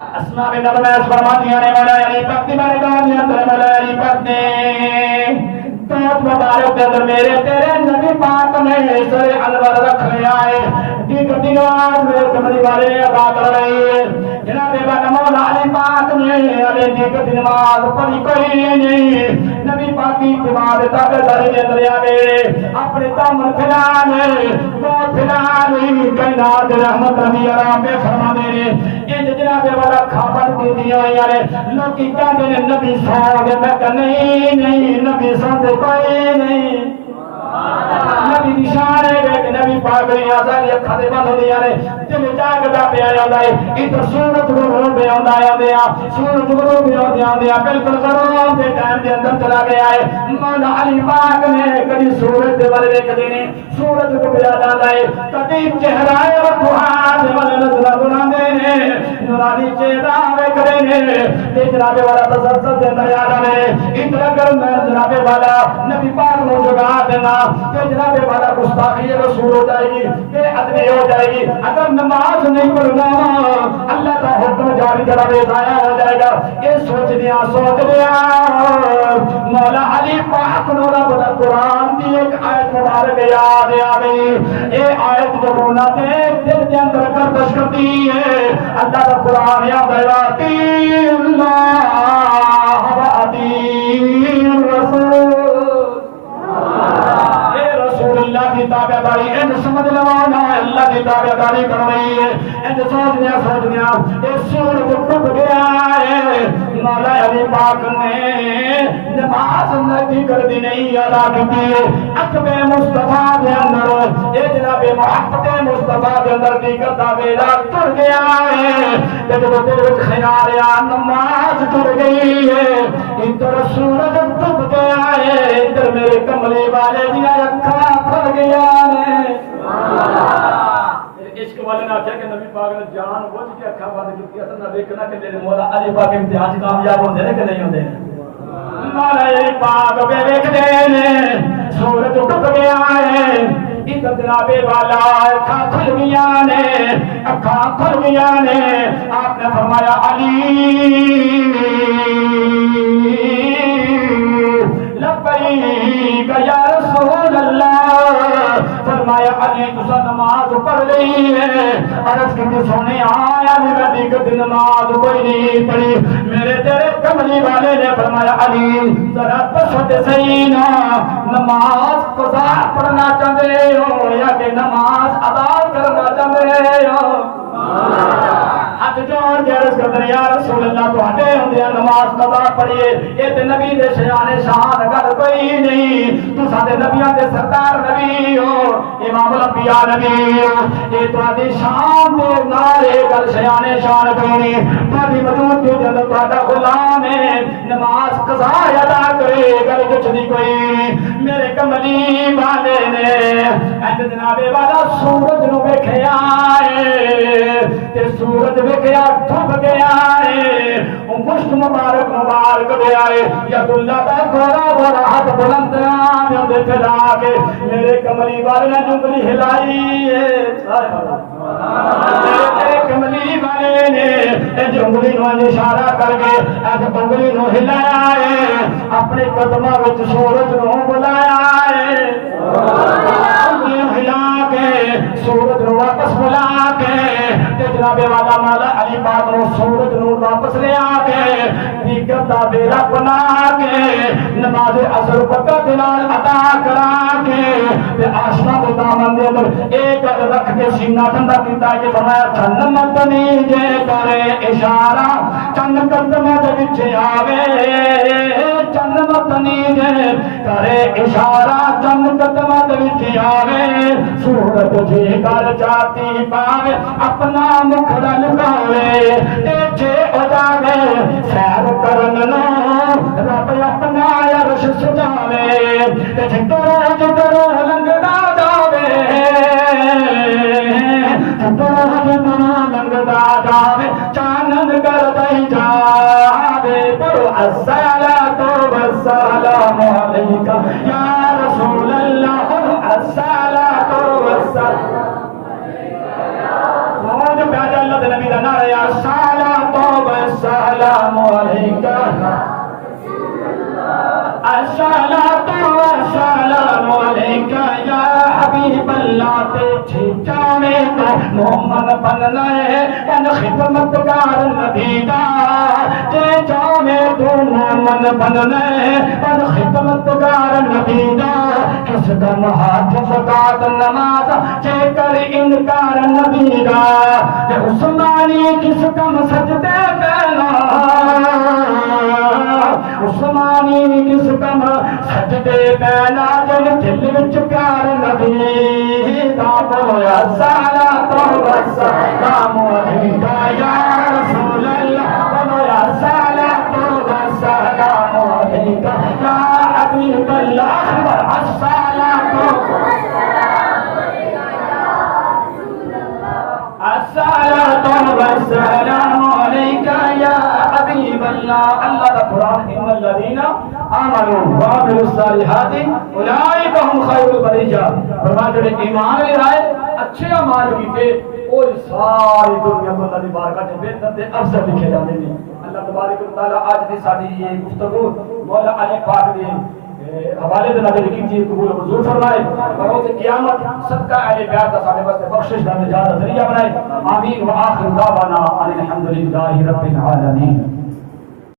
اسماء بن نبیس فرماتی ہیں مولا علی پاک دی بارگاہ اندر مولا علی پاک نے توت مبارک کے اندر میرے تیرے نبی پاک نے سر انور رکھ لیا ہے دی نماز میرے کملی والے ادا کر رہی ہے جناب مولا علی پاک نے علی دی نماز پڑھی کوئی نہیں نبی پاک کی اتباع تابع داری کے اندر آگے اپنے دامن پھیلانے وہ پھیلانے کائنات رحمت ربی آرام پہ فرما دے ان جناب والا خبر دی دیا یار لوگ کہتے ہیں نبی سو گئے میں کہ نہیں نبی سو کوئی نہیں نبی نشان ہے کہ نبی پاک نے آزادی اکھا دے بند ہو دیا نے دل جاگدا پہ آیا ہے ادھر سورج غروب پہ آندا ہے سورج غروب پہ آندا ہے بالکل غروب دے ٹائم دے اندر چلا گیا ہے مولا علی پاک نے کبھی سورج دے والے ویکھدے نے سورج کو پہ آندا ہے کبھی چہرہ وضحا دے والے نظر بناندے نے نورانی چہرہ ویکھدے نے تے جناب والا تسلسل دے اندر آ جاوے ادھر اگر میں جناب والا نبی پاک نو جگا دینا کہ جناب والا گستاخی رسول ہو جائے گی کہ ادبی ہو جائے گی اگر نماز نہیں پڑھنا اللہ کا حکم جاری جناب ضائع ہو جائے گا یہ سوچ لیا مولا علی پاک نو رب دا قرآن دی ایک آیت مبارک یاد آ گئی یہ آیت جو رونا دے دل کے اندر گردش کرتی ہے اللہ کا قرآن یاد ہے اطیع اللہ و اطیع الرسول اللہ کی تابعداری ان سمجھ لوانا اللہ کی تابعداری کر رہی ہے ان سوچنیا اس سورج ڈوب گیا ہے مولا علی پاک نے نماز نبی کر دی نہیں ادا کی عقب مصطفیٰ کے اندر اے جناب محبت مصطفیٰ کے اندر دی کرتا ویلا ٹر گیا ہے جب دل خیال آیا نماز ٹر گئی ہے ادھر سورج ڈوب گیا ہے ادھر میرے کملی والے دیا اکھا پھر گیا نے عشق والے نے آخیا کہ نبی پاک نے جان بوجھ کے اکھا بند کی اصل نہ دیکھنا کہ میرے مولا علی پاک امتحان کامیاب ہوندے نے کہ نہیں ہوندے مولا علی پاک بے ویکھدے نے سورج ڈوب گیا ہے ادھر جناب والا اکھا کھل گیا نے اکھا کھل گیا نے آپ نے فرمایا علی لبیک یا رسول اللہ فرمایا علی تسا نماز پڑھ لئی ہے عرض کی سونے آیا میرا دیکھ نماز کوئی نہیں پڑھی میرے تیرے کملی والے نے فرمایا علی ذرا پسند صحیح نا نماز قضا پڑھنا چاہتے ہو یا کہ نماز ادا کرنا چاہتے ہو ہاتھ جوڑ کے عرض کرتے ہیں یا رسول اللہ تو ہٹے ہوندے نماز قضا پڑھیے یہ تے نبی دے شان شان گل کوئی نہیں تو سارے نبیاں دے سردار نبی ہو امام الانبیاء نبی ہو یہ تہاڈی شان دے نال گل شان شان کوئی نہیں تہاڈی وجود دے اندر تہاڈا غلام ہے نماز قضا ادا کرے گل کچھ نہیں کوئی میرے کملی والے نے اے جناب والا سورج نو ویکھیا تے سورج ویکھیا ڈوب گیا ہے او مشت مبارک مبارک دیا ہے ید اللہ دا گورا گورا ہاتھ بلند آنے دے پھیلا کے میرے کملی والے نے جنگلی ہلائی ہے میرے کملی والے نے جنگلی نو اشارہ کر کے ایسے جنگلی نو ہلایا ہے اپنے قدمہ وچ سورج نو بلایا ہے ہلا کے سورج نو واپس بلا کے جناب والا مولا علی پاک نو سورج نو واپس لے آ کے دیگر دا بیڑا بنا کے نماز عصر وقت نال ادا کرا کے تے آشنا دے دامن دے اندر ایک رکھ کے سینہ ٹھنڈا کیتا کہ فرمایا چن مدنی جے کرے اشارہ چن قدم دے وچ آوے چن مدنی جے کرے اشارہ چن قدم دے وچ آوے سورج جے کر جاتی پاوے اپنا مکھڑا لکاوے جے ہو جاوے سیر کرن نو رب اپنا عرش سجاوے جدر لنگدا جاوے جدر لنگدا جاوے چانن کردائی جاوے پڑھو الصلاۃ والسلام علیکہ یا رسول اللہ الصلاۃ والسلام اللہ دے نبی دا نعرہ یا صلاۃ والسلام عليك الصلاة والسلام عليك یا حبیب اللہ تجھے جانے تو محمد بننا ہے ان خدمتگار نبی دا جے جانے تو محمد بننا ہے ان خدمتگار نبی دا کس دم حج زکات نماز جے کر انکار نبی دا تے عثمانی کس کم سجدے پہنا عثمانی کس کم سجدے پہنا جن دل وچ پیار نبی دا بولو یا صلاۃ والسلام علیک یا رسول اللہ بولو یا صلاۃ والسلام علیک یا حبیب اللہ الصلاۃ الصلاۃ والسلام علیک یا حبیب اللہ اللہ کا قرآن ان الذین آمنوا وعملوا الصالحات اولئک هم خیر البریہ فرمایا جڑے ایمان لے آئے اچھے اعمال کیتے وہ ساری دنیا کو اللہ دی بارگاہ میں بہتر تے افضل لکھے جاندے ہیں اللہ تبارک و تعالی آج دی ساری یہ گفتگو مولا علی پاک دی حوالے دے نال کیتی قبول و منظور فرمائے اور روز قیامت صدقہ اہل بیت دا سارے واسطے بخشش دا نجات ذریعہ بنائے آمین و آخر دعوانا ان الحمد للہ رب العالمین